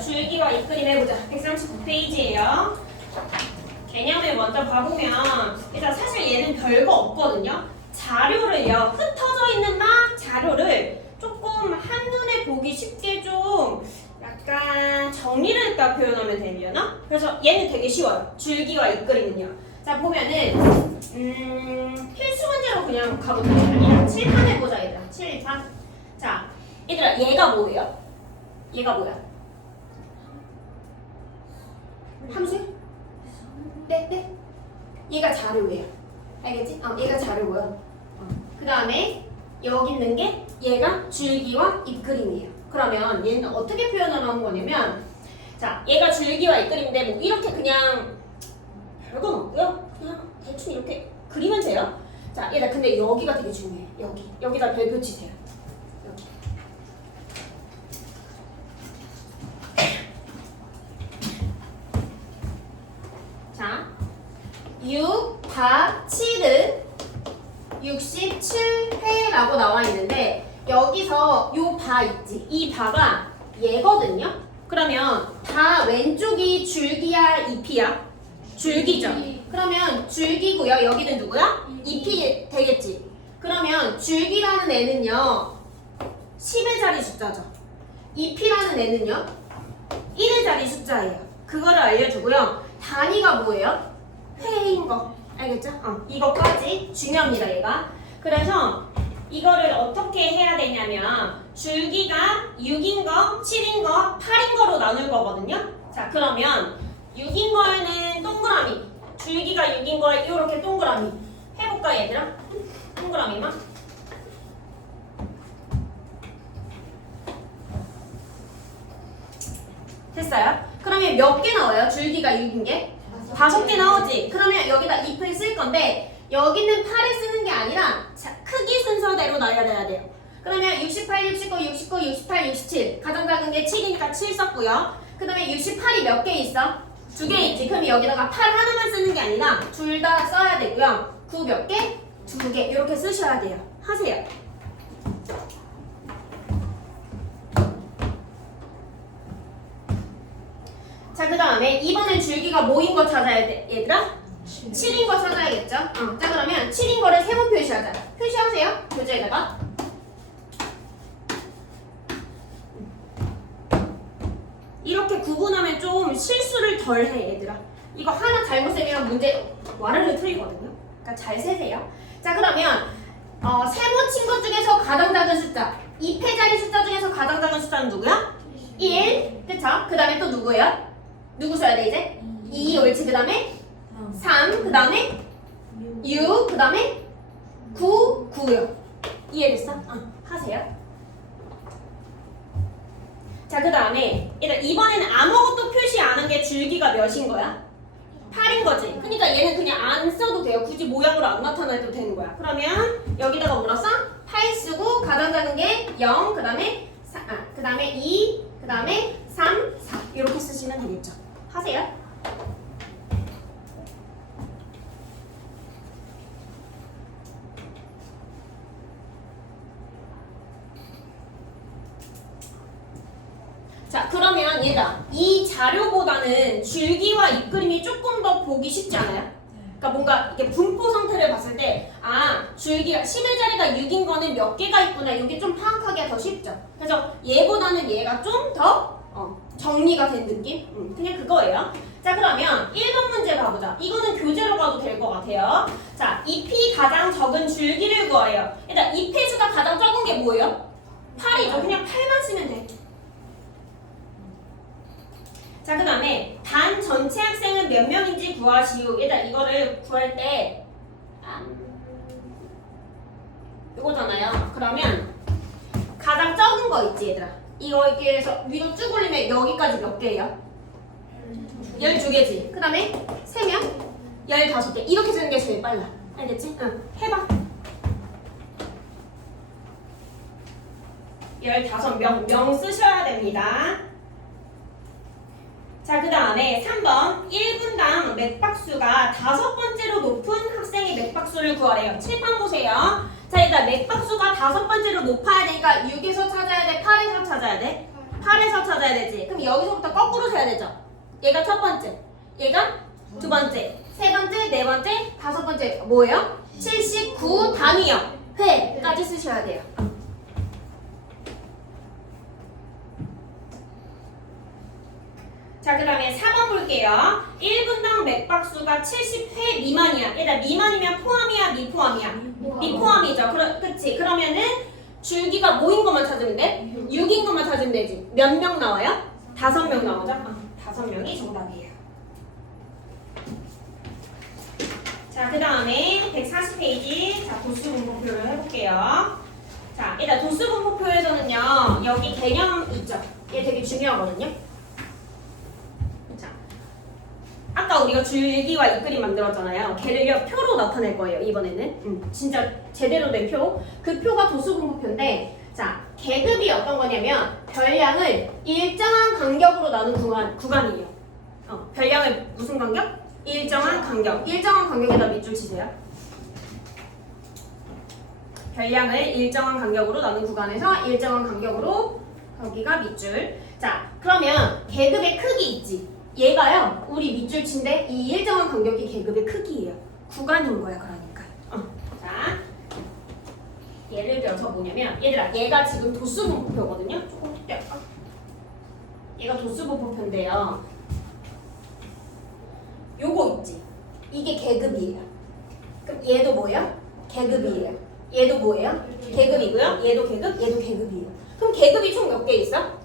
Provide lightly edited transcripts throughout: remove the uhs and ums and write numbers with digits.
줄기와 잇그림 해보자. 139페이지예요. 개념을 먼저 봐보면 일단 사실 얘는 별거 없거든요. 자료를요, 흩어져 있는 막 자료를 조금 한눈에 보기 쉽게 좀 약간 정리를 했다 표현하면 되려나? 그래서 얘는 되게 쉬워요. 줄기와 잇그림은요. 자, 보면은 필수 문제로 그냥 가보자. 얘랑 칠판 해보자, 얘들아. 칠판. 자, 얘들아, 얘가 뭐예요? 얘가 뭐야? 함수? 네. 얘가 자료예요. 알겠지? 얘가 자료고요. 그 다음에 여기 있는 게 얘가 줄기와 잇그림이에요. 그러면 얘는 어떻게 표현을 하는 거냐면, 자, 얘가 줄기와 잇그림인데 뭐 이렇게 그냥 별건 없고요. 그냥 대충 이렇게 그리면 돼요. 자, 얘들아, 근데 여기가 되게 중요해. 여기다 별 붙이세요. 여기. 자, 6, 바, 7은 67회라고 나와 있는데 여기서 요 바 있지? 이 바가 얘거든요? 그러면 바 왼쪽이 줄기야, 잎이야? 줄기죠? 그러면 줄기고요. 여기는 누구야? 잎이 되겠지? 그러면 줄기라는 애는요 10의 자리 숫자죠. 잎이라는 애는요 1의 자리 숫자예요. 그거를 알려주고요. 단위가 뭐예요? 회인 거. 알겠죠? 이거까지 중요합니다, 얘가. 그래서 이거를 어떻게 해야 되냐면 줄기가 6인 거, 7인 거, 8인 거로 나눌 거거든요. 자, 그러면 6인 거에는 동그라미, 줄기가 6인 거에 이렇게 동그라미 해볼까, 얘들아? 동그라미만. 됐어요? 그러면 몇 개 나와요? 줄기가 6인 게? 5개 나오지? 그러면 여기다 잎을 쓸 건데 여기는 8을 쓰는 게 아니라 크기 순서대로 나열해야 돼요. 그러면 68, 69, 69, 68, 67 가장 작은 게 7이니까 7 썼고요. 그 다음에 68이 몇 개 있어? 2개 있지? 그럼 여기다가 8 하나만 쓰는 게 아니라 둘 다 써야 되고요. 9 몇 개? 2개 이렇게 쓰셔야 돼요. 하세요. 자, 그 다음에 이번엔 줄기가 뭐인 거 찾아야 돼, 얘들아? 7인 거 찾아야겠죠? 자, 그러면 7인 거를 세모 표시하자. 표시하세요. 교재에다가. 이렇게 구분하면 좀 실수를 덜 해, 얘들아. 이거 하나 잘못 세면 문제 와르르 틀리거든요. 그러니까 잘 세세요. 자, 그러면 세모 친 것 중에서 가장 작은 숫자, 2패 자리 숫자 중에서 가장 작은 숫자는 누구야? 1. 그쵸? 그 다음에 또 누구예요? 누구 써야 돼, 이제? 2, 옳지. 그 다음에 3, 그 다음에 6, 그 다음에 9, 9요. 이해됐어? 하세요. 자, 그 다음에 일단 이번에는 아무것도 표시 안 한 게 줄기가 몇인 거야? 8인 거지. 그러니까 얘는 그냥 안 써도 돼요. 굳이 모양으로 안 나타내도 되는 거야. 그러면 여기다가 뭐라 써? 8 쓰고 가장 작은 게 0, 그 다음에 그 다음에 2, 그 다음에 3, 4 이렇게 쓰시면 되겠죠. 하세요. 자, 그러면 얘들아, 이 자료보다는 줄기와 잇그림이 조금 더 보기 쉽지 않아요? 그러니까 뭔가 이렇게 분포 상태를 봤을 때 줄기가 10의 자리가 6인 거는 몇 개가 있구나 이게 좀 파악하기가 더 쉽죠. 그래서 얘보다는 얘가 좀 더 정리가 된 느낌? 그냥 그거예요. 자, 그러면 1번 문제 봐보자. 이거는 교재로 가도 될 것 같아요. 자, 잎이 가장 적은 줄기를 구하래요. 일단 잎의 수가 가장 적은 게 뭐예요? 8이죠. 그냥 8만 쓰면 돼. 자, 그 다음에 반 전체 학생은 몇 명인지 구하시오. 일단 이거를 구할 때 이거잖아요. 그러면 가장 적은 거 있지, 얘들아. 이거 이렇게 해서 위로 쭉 올리면 여기까지 몇 개예요? 12개지. 그 다음에 3명? 15개. 이렇게 쓰는 게 제일 빨라. 알겠지? 해봐. 15명 쓰셔야 됩니다. 자, 그 다음에 3번 1분당 맥박수가 5번째로 높은 학생의 맥박수를 구하래요. 칠판 보세요. 자, 일단 맥박수가 5번째로 높아야 되니까 6에서 찾아야 돼? 8에서 찾아야 돼? 8에서 찾아야 되지. 그럼 여기서부터 거꾸로 세야 되죠. 얘가 첫 번째, 얘가 두 번째, 세 번째, 네 번째, 다섯 번째 뭐예요? 79 단위형 회까지 쓰셔야 돼요. 자, 그 다음에 4번 볼게요. 1분당 맥박수가 70회 미만이야. 얘들아, 미만이면 포함이야, 미포함이야? 미포함이죠. 그치? 그러면은 줄기가 뭐인 것만 찾으면 돼? 6인 것만 찾으면 되지. 몇 명 나와요? 5명 나오죠? 5명이 정답이에요. 자, 그 다음에 140페이지. 자, 도수분포표를 해볼게요. 자, 일단 도수분포표에서는요, 여기 개념 있죠? 얘 되게 중요하거든요. 자, 아까 우리가 줄기와 이끌림 만들었잖아요. 걔를요, 표로 나타낼 거예요, 이번에는. 진짜 제대로 된 표. 그 표가 도수분포표인데, 자, 계급이 어떤 거냐면, 별량을 일정한 간격으로 나눈 구간이에요. 별량을 무슨 간격? 일정한 간격. 일정한 간격에다 밑줄 치세요. 별량을 일정한 간격으로 나눈 구간에서 일정한 간격으로 거기가 밑줄. 자, 그러면 계급의 크기 있지? 얘가요, 우리 밑줄 친데 이 일정한 간격이 계급의 크기예요. 구간인 거야, 그러니까. 자, 예를 들어서 뭐냐면, 얘들아, 얘가 지금 도수분포표거든요. 조금 떼할까? 얘가 도수분포표인데요. 요거 있지? 이게 계급이에요. 그럼 얘도 뭐예요? 계급이에요. 얘도 뭐예요? 계급이고요. 얘도 계급, 얘도 계급이에요. 그럼 계급이 총 몇 개 있어?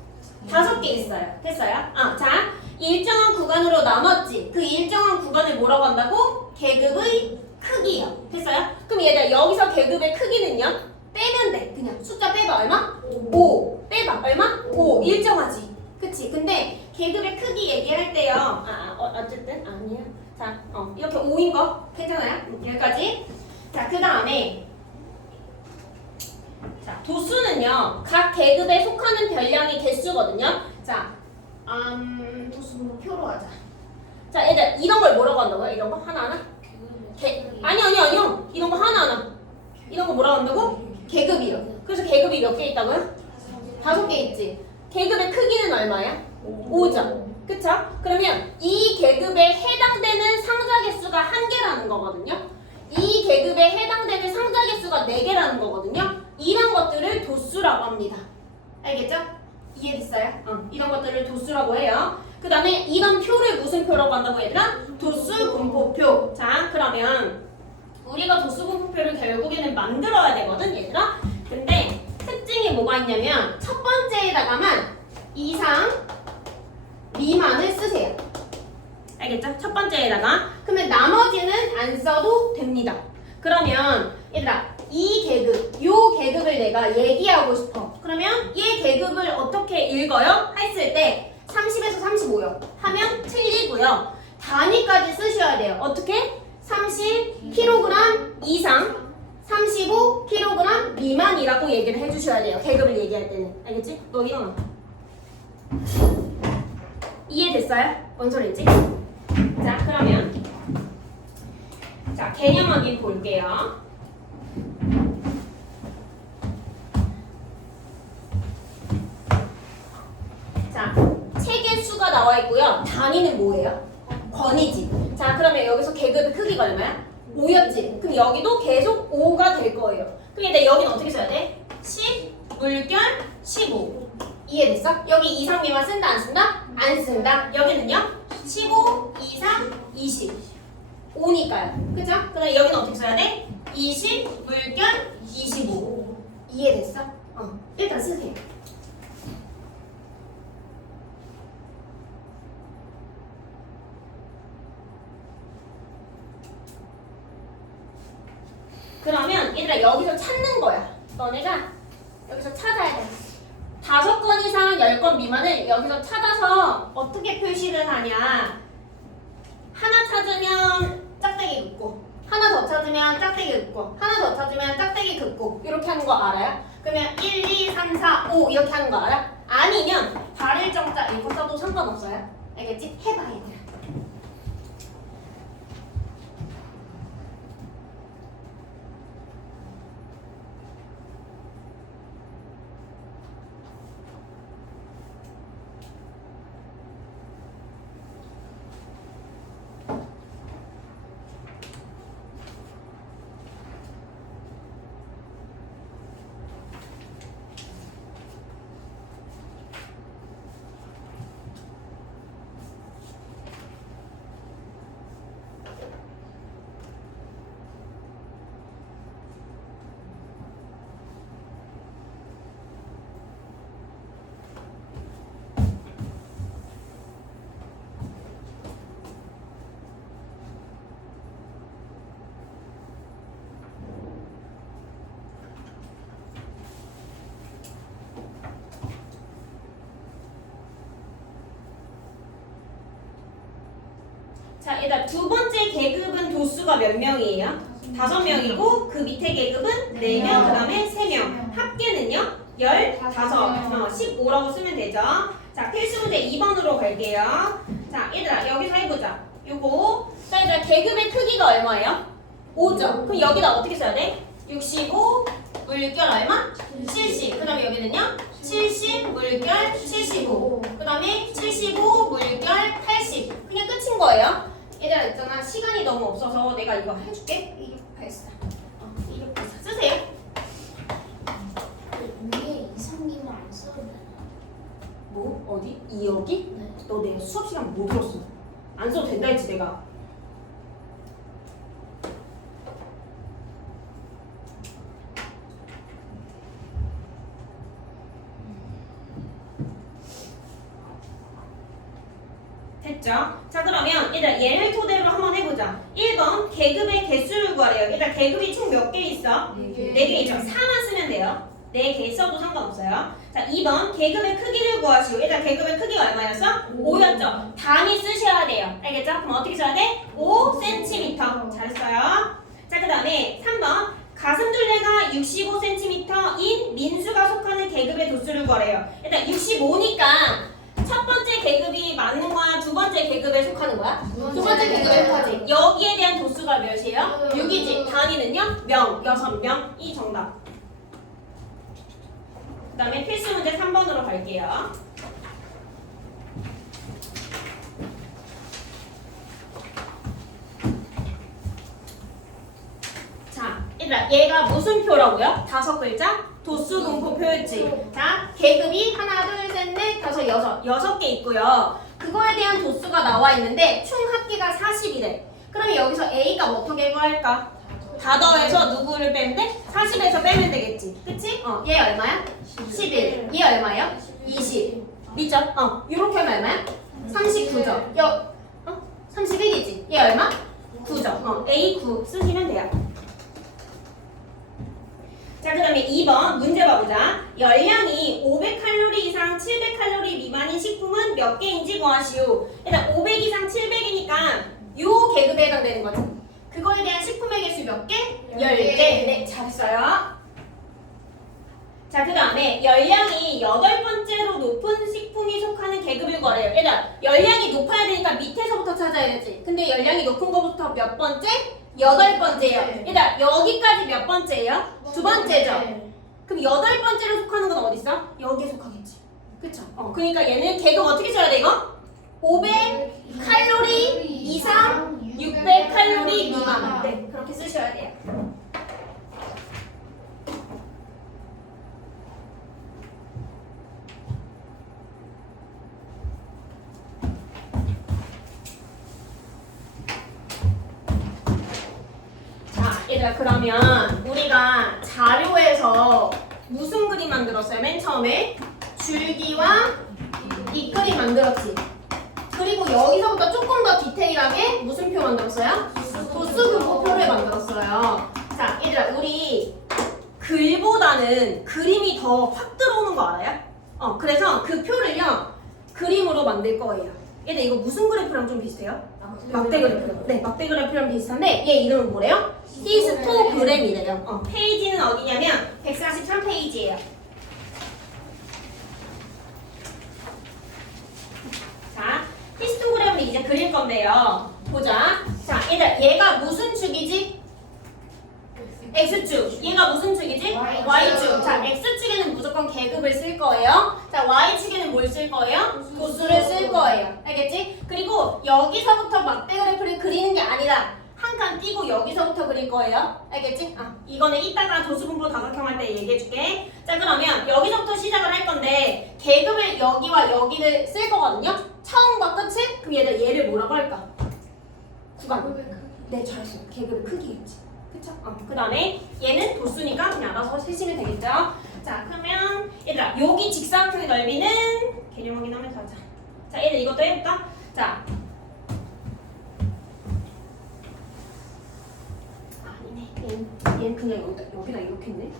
5개 있어요. 됐어요? 자, 일정한 구간으로 나눴지? 그 일정한 구간을 뭐라고 한다고? 계급의 크기요. 됐어요? 그럼 얘들 여기서 계급의 크기는요? 빼면 돼. 그냥 숫자 빼봐. 얼마? 5. 빼봐. 얼마? 5. 일정하지. 그치? 근데 계급의 크기 얘기할 때요. 어쨌든 아니야. 자, 이렇게 5인 거 괜찮아요? 여기까지. 자, 그 다음에 자, 도수는요. 각 계급에 속하는 별량의 개수거든요. 자, 도수는 표로 하자. 자, 얘들 이런 걸 뭐라고 한다고요? 이런 거 하나하나? 아니요. 이런 거 하나하나. 이런 거 뭐라고 한다고? 계급이요. 그래서 계급이 몇 개 있다고요? 5개 있지. 계급의 크기는 얼마야? 5죠. 그쵸? 그러면 이 계급에 해당되는 상자 개수가 1개라는 거거든요. 이 계급에 해당되는 상자 개수가 4개라는 거거든요. 이런 것들을 도수라고 합니다. 알겠죠? 이해됐어요? 이런 것들을 도수라고 해요. 그 다음에 이런 표를 무슨 표라고 한다고 얘들아? 도수분포표. 자, 그러면 우리가 도수분포표를 결국에는 만들어야 되거든, 얘들아. 근데 특징이 뭐가 있냐면 첫 번째에다가만 이상, 미만을 쓰세요. 알겠죠? 첫 번째에다가. 그러면 나머지는 안 써도 됩니다. 그러면 얘들아, 이 계급, 요 계급을 내가 얘기하고 싶어. 그러면 얘 계급을 어떻게 읽어요? 했을 때 30에서 35요. 하면 틀리고요. 단위까지 쓰셔야 돼요. 어떻게? 30kg 이상, 35kg 미만이라고 얘기를 해주셔야 돼요. 계급을 얘기할 때는. 알겠지? 너 일어나. 이해됐어요? 뭔 소리인지? 자, 그러면 자, 개념 확인 볼게요. 자, 책의 수가 나와 있고요. 단위는 뭐예요? 권이지. 자, 그러면 여기서 계급의 크기가 얼마야? 5였지. 그럼 여기도 계속 5가 될 거예요. 근데 여기는 어떻게 써야 돼? 10, 물결, 15. 이해됐어? 여기 이상 미만 쓴다 안 쓴다? 안 쓴다. 여기는요? 15, 2상, 20. 5니까요. 그죠? 그 다음에 여기는 어떻게 써야 돼? 20, 물결, 25. 이해됐어? 일단 쓰세요. 그러면 얘들아 여기서 찾는 거야. 너네가 여기서 찾아야 돼. 5건 이상 10건 미만을 여기서 찾아서 어떻게 표시를 하냐. 하나 찾으면 짝대기 긋고, 하나 더 찾으면 짝대기 긋고, 하나 더 찾으면 짝대기 긋고, 이렇게 하는 거 알아요? 그러면 1, 2, 3, 4, 5 이렇게 하는 거 알아? 아니면 발을 정자 이거 써도 상관없어요. 알겠지? 해봐 얘들아. 자, 일단 두 번째 계급은 도수가 몇 명이에요? 5명이고 그 밑에 계급은 4명, 그 다음에 3명. 합계는요? 15, 15라고 쓰면 되죠. 자, 필수 문제 2번으로 갈게요. 자, 얘들아 여기서 해보자. 요거. 자, 얘들아 계급의 크기가 얼마예요? 5죠. 그럼 여기다 어떻게 써야 돼? 65 물결 얼마? 70. 그 다음에 여기는요? 70 물결 75. 그 다음에 75 물결 80. 그냥 끝인 거예요. 얘들아 있잖아. 시간이 너무 없어서 내가 이거 해줄게. 284. 284. 쓰세요. 위에 이상님을 안 써도 되나? 뭐? 어디? 2여기? 네. 너 내가 수업 시간 못 들었어. 안 써도 된다 했지 내가. 됐죠? 자 그러면 일단 얘를 토대로 한번 해보자. 1번 계급의 개수를 구하래요. 일단 계급이 총 몇 개 있어? 4개 있죠. 4만 쓰면 돼요. 4개 써도 상관없어요. 자 2번 계급의 크기를 구하시오. 일단 계급의 크기가 얼마였어? 5였죠. 단위 쓰셔야 돼요. 알겠죠? 그럼 어떻게 써야 돼? 5cm. 잘했어요. 자 그 다음에 3번 가슴둘레가 65cm인 민수가 속하는 계급의 도수를 구하래요. 일단 65니까 첫 번째 계급이 맞는 거야? 두 번째 계급에 속하는 거야? 두 번째 계급에 속하지. 여기에 대한 도수가 몇이에요? 6이지. 단위는요? 명, 6명이 정답. 그 다음에 필수 문제 3번으로 갈게요. 자, 얘들아 얘가 무슨 표라고요? 5글자? 도수 분포 표였지. 자, 계급이 하나, 둘, 셋, 넷, 다섯, 여섯 개 있고요. 그거에 대한 도수가 나와 있는데 총 합계가 40이래. 그러면 여기서 A가 어떻게 구할까? 다 더해서 누구를 빼면 돼? 40에서 빼면 되겠지. 그치? 얘 얼마야? 11. 얘 얼마야? 20. 믿죠? 요렇게 하면 얼마야? 39죠. 31이지. 얘 얼마? 9죠. A 9 쓰시면 돼요. 자, 그 다음에 2번 문제 봐보자. 열량이 500칼로리 이상 700칼로리 미만인 식품은 몇 개인지 구하시오. 일단 500 이상 700이니까 요 계급에 해당되는 거지. 그거에 대한 식품의 개수 몇 개? 10개. 네, 잘했어요. 자, 그 다음에 열량이 8번째로 높은 식품이 속하는 계급을 구하래요. 얘들아, 열량이 높아야 되니까 밑에서부터 찾아야겠지. 근데 열량이 높은 거부터 몇 번째? 8번째예요. 얘들아, 여기까지 몇 번째예요? 두 번째죠. 그럼 8번째로 속하는 건 어디 있어? 여기에 속하겠지. 그쵸? 그러니까 얘는 계급 어떻게 써야 돼 이거? 500칼로리 이상 600칼로리 미만. 네, 그렇게 쓰셔야 돼요. 얘들아 그러면 우리가 자료에서 무슨 그림 만들었어요? 맨 처음에 줄기와 이 그림 만들었지. 그리고 여기서부터 조금 더 디테일하게 무슨 표 만들었어요? 도수 분포표를 만들었어요. 자 얘들아 우리 글보다는 그림이 더 확 들어오는 거 알아요? 그래서 그 표를요 그림으로 만들 거예요. 얘들 이거 무슨 그래프랑 좀 비슷해요? 막대 그래프. 네, 막대 그래프랑 비슷한데 얘 이름은 뭐래요? 히스토그램이래요. 페이지는 어디냐면 143페이지예요. 자, 히스토그램을 이제 그릴 건데요. 보자. 자, 얘가 무슨 축이지? X축. 얘가 무슨 축이지? Y축. 자, X축에는 무조건 계급을 쓸 거예요. 자, Y축에는 뭘 쓸 거예요? 도수를 쓸 거예요. 알겠지? 그리고 여기서부터 막대 그래프를 그리는 게 아니라 한 칸 띄고 여기서부터 그릴 거예요. 알겠지? 이거는 이따가 도수분포 다각형 때 얘기해줄게. 자, 그러면 여기서부터 시작을 할 건데 계급을 여기와 여기를 쓸 거거든요. 처음과 끝을? 그럼 얘를 뭐라고 할까? 구간. 네, 잘했어요. 계급의 크기겠지. 그쵸? 그 다음에 얘는 도수니까 그냥 알아서 세시면 되겠죠? 자, 그러면 얘들아 여기 직사각형의 넓이는 개념 확인하면서 하자. 자, 얘들 이것도 해볼까? 자, 아니네. 얘는 그냥 여기다 이렇게 했네.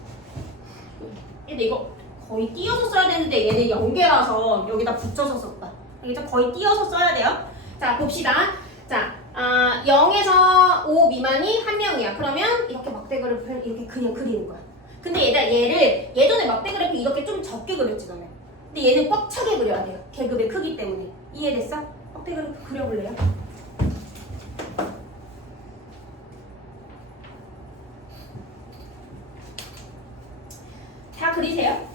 얘들 이거 거의 띄어서 써야 되는데 얘는 연계라서 여기다 붙여서 썼다. 알겠죠? 거의 띄어서 써야 돼요. 자, 봅시다. 자, 0에서 5 미만이 1명이야. 그러면 이렇게 막대 그래프를 이렇게 그냥 그리는 거야. 근데 얘들아 얘를 예전에 막대 그래프 이렇게 좀 적게 그렸지 너네. 근데 얘는 꽉 차게 그려야 돼요. 계급의 크기 때문에. 이해됐어? 막대 그래프 그려볼래요? 다 그리세요.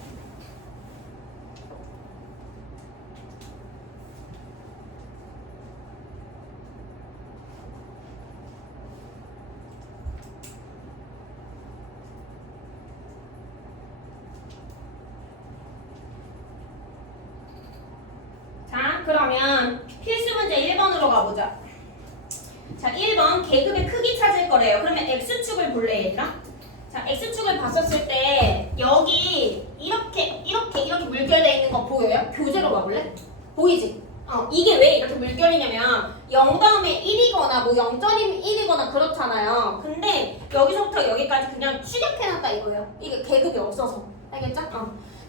자, 그러면 필수 문제 1번으로 가보자. 자, 1번 계급의 크기 찾을 거래요. 그러면 X축을 볼래 얘들아? 자, X축을 봤었을 때 여기 이렇게 물결되어 있는 거 보여요? 교재로 봐볼래? 보이지? 이게 왜 이렇게 물결이냐면 0 다음에 1이거나 뭐 0.1이거나 그렇잖아요. 근데 여기서부터 여기까지 그냥 축약해놨다 이거예요. 이게 계급이 없어서. 알겠죠?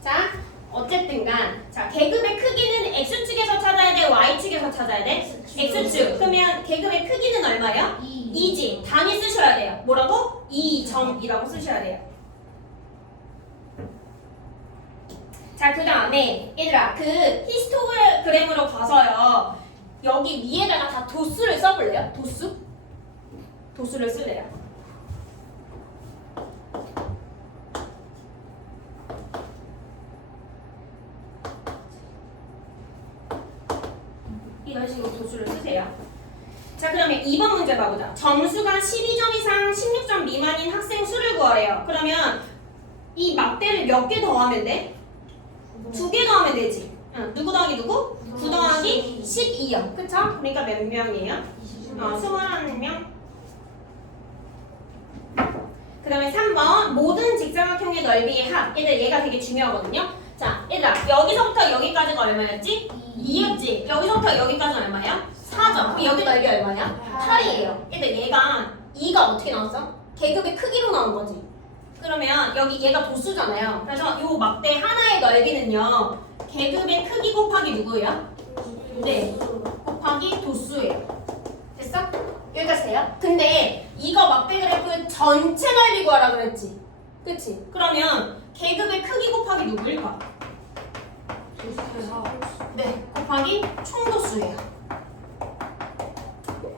자, 어쨌든간 자 계급의 크기는 X축에서 찾아야 돼? Y축에서 찾아야 돼? X축. 그러면 계급의 크기는 얼마예요? 2지. 단위 쓰셔야 돼요. 뭐라고? 2점이라고 쓰셔야 돼요. 자, 그 다음에 얘들아 그 히스토그램으로 봐서요. 여기 위에다가 다 도수를 써볼래요? 도수? 도수를 쓸래요. 이런 식으로 도수를 쓰세요. 자, 그러면 2번 문제 봐보자. 점수가 12점 이상 16점 미만인 학생 수를 구하래요. 그러면 이 막대를 몇 개 더하면 돼? 2개 더하면 되지. 누구 더하기 누구? 9 더하기 12요. 그쵸? 그러니까 몇 명이에요? 21명. 그 다음에 3번 모든 직사각형의 넓이의 합. 얘가 되게 중요하거든요. 자, 얘들아 여기서부터 여기까지가 얼마였지? 2였지. 여기서부터 여기까지는 얼마야? 4점. 그럼 여기 넓이 얼마냐? 8이에요. 얘가 2가 어떻게 나왔어? 계급의 크기로 나온 거지. 그러면 여기 얘가 도수잖아요. 그래서 이 막대 하나의 넓이는요. 계급의 크기 곱하기 누구예요? 네. 곱하기 도수예요. 됐어? 여기까지 돼요? 근데 이거 막대 그래프 전체 넓이 구하라 그랬지. 그치? 그러면 계급의 크기 곱하기 누구일까? 네. 곱하기 총도수예요.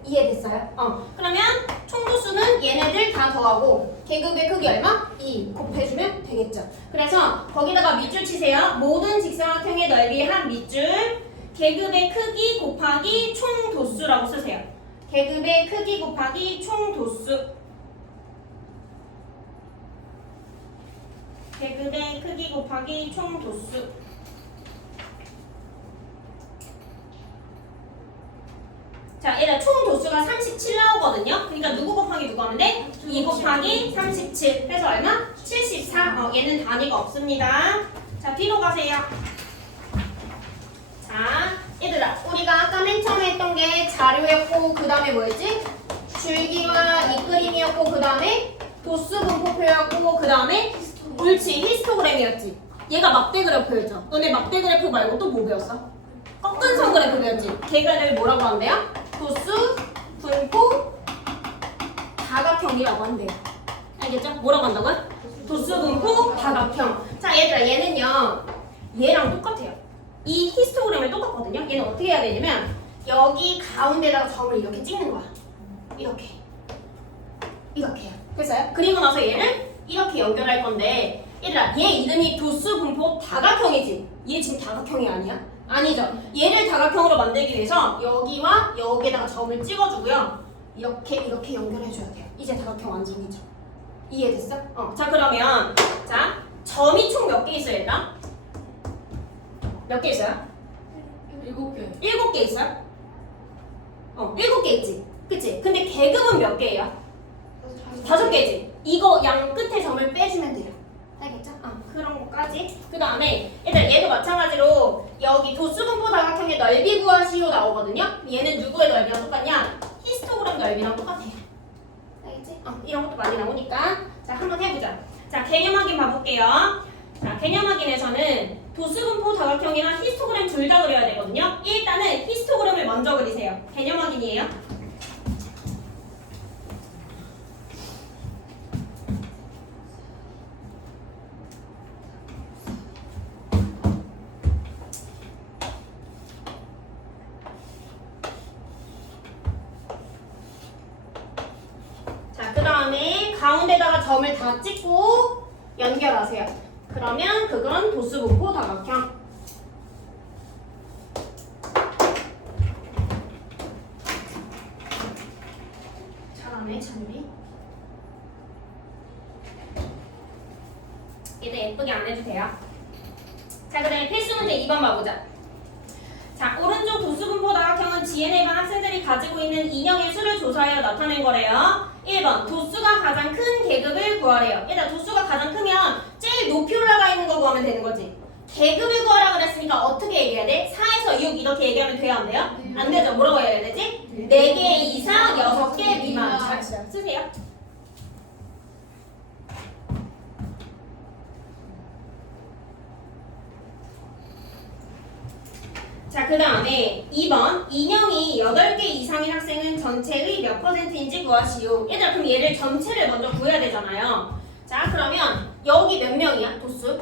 이해됐어요? 그러면 총도수는 얘네들 다 더하고 계급의 크기 얼마? 2 곱해주면 되겠죠. 그래서 거기다가 밑줄 치세요. 모든 직사각형의 넓이의 한 밑줄 계급의 크기 곱하기 총도수라고 쓰세요. 계급의 크기 곱하기 총도수. 계급의 크기 곱하기 총도수. 자, 얘들아 총 도수가 37 나오거든요. 그러니까 누구 곱하기 누구 하면 돼? 2 곱하기 37. 해서 얼마? 74. 얘는 단위가 없습니다. 자, 뒤로 가세요. 자, 얘들아 우리가 아까 맨 처음에 했던 게 자료였고 그 다음에 뭐였지? 줄기와 이그림이었고 그 다음에 도수 분포표였고 그 다음에 옳지 히스토그램이었지. 얘가 막대 그래프였죠. 너네 막대 그래프 말고 또 뭐 배웠어? 꺾은 선 그래프 배웠지. 걔를 뭐라고 한대요? 도수, 분포, 다각형이라고 한대요. 알겠죠? 뭐라고 한다고요? 도수, 분포, 다각형. 자, 얘들아 얘는요 얘랑 똑같아요. 이 히스토그램을 똑같거든요. 얘는 어떻게 해야 되냐면 여기 가운데다가 점을 이렇게 찍는 거야. 이렇게 해요. 됐어요? 그리고 나서 얘를 이렇게 연결할 건데 얘들아 얘 이름이 도수, 분포, 다각형이지. 얘 지금 다각형이 아니야? 아니죠. 얘를 다각형으로 만들기 위해서 여기와 여기에다가 점을 찍어주고요. 이렇게 연결해줘야 돼요. 이제 다각형 완성이죠. 이해됐어? 자, 그러면 자 점이 총 몇 개 있어요, 얘들아? 몇 개 있어요? 7개. 7개 있어요? 7개 있지. 그치? 근데 계급은 몇 개예요? 5개지. 이거 양 끝에 점을 빼주면 돼요. 알겠죠? 그런 거까지. 그 다음에 얘도 마찬가지로 여기 도수분포 다각형의 넓이 구하시오 나오거든요. 얘는 누구의 넓이랑 똑같냐? 히스토그램 넓이랑 똑같아요. 알겠지? 이런 것도 많이 나오니까 자 한번 해보자. 자 개념 확인 봐볼게요. 자 개념 확인에서는 도수분포 다각형이랑 히스토그램 둘 다 그려야 되거든요. 일단은 히스토그램을 먼저 그리세요. 개념 확인이에요. 가운데다가 점을 다 찍고 연결하세요. 그러면 그건 도수분포 다각형. 잘하네 찬율이. 얘도 예쁘게 안 해도 돼요. 자, 그 다음에 필수 문제 2번 봐보자. 자, 오른쪽 도수분포 다각형은 GNL반 학생들이 가지고 있는 인형의 수를 조사하여 나타낸 거래요. 1번, 도수가 가장 큰 계급을 구하래요. 얘들아, 도수가 가장 크면 제일 높이 올라가 있는 거 구하면 되는 거지. 계급을 구하라 그랬으니까 어떻게 얘기해야 돼? 4에서 6 이렇게 얘기하면 돼요, 안 돼요? 안 되죠. 뭐라고 해야 되지? 4개 이상, 6개 미만. 잘했어요. 쓰세요. 자, 그 다음에 2번 인형이 8개 이상인 학생은 전체의 몇 %인지 구하시오. 얘들아, 그럼 얘를 전체를 먼저 구해야 되잖아요. 자, 그러면 여기 몇 명이야? 도수?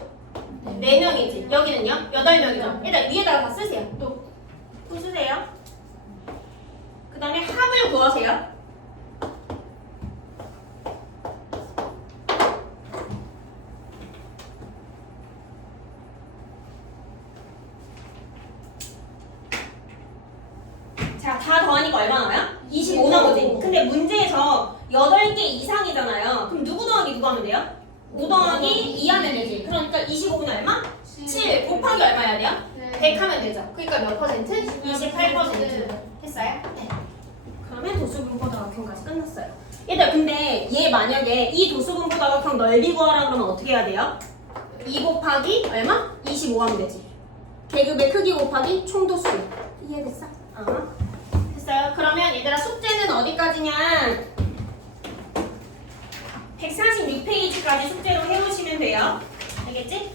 4명이지. 여기는요? 8명이죠. 얘들아, 위에다가 다 쓰세요. 또 쓰세요. 그 다음에 합을 구하세요. 자, 다 더하니까 얼마 나와요? 25 나오지? 근데 문제에서 8개 이상이잖아요. 그럼 누구 더하기 누구 하면 돼요? 5 더하기 2 하면 되지. 그러니까 25는 얼마? 7 곱하기 얼마야 돼요? 100 하면 되죠. 그러니까 몇 퍼센트? 28% 했어요? 네. 그러면 도수분포 다각형까지 끝났어요. 얘들아, 근데 얘 만약에 이 도수분포 다각형 넓이 구하라 그러면 어떻게 해야 돼요? 2 곱하기 얼마? 25 하면 되지. 계급의 크기 곱하기 총도수. 이해됐어? 됐어요. 그러면 얘들아, 숙제는 어디까지냐? 146페이지까지 숙제로 해오시면 돼요. 알겠지?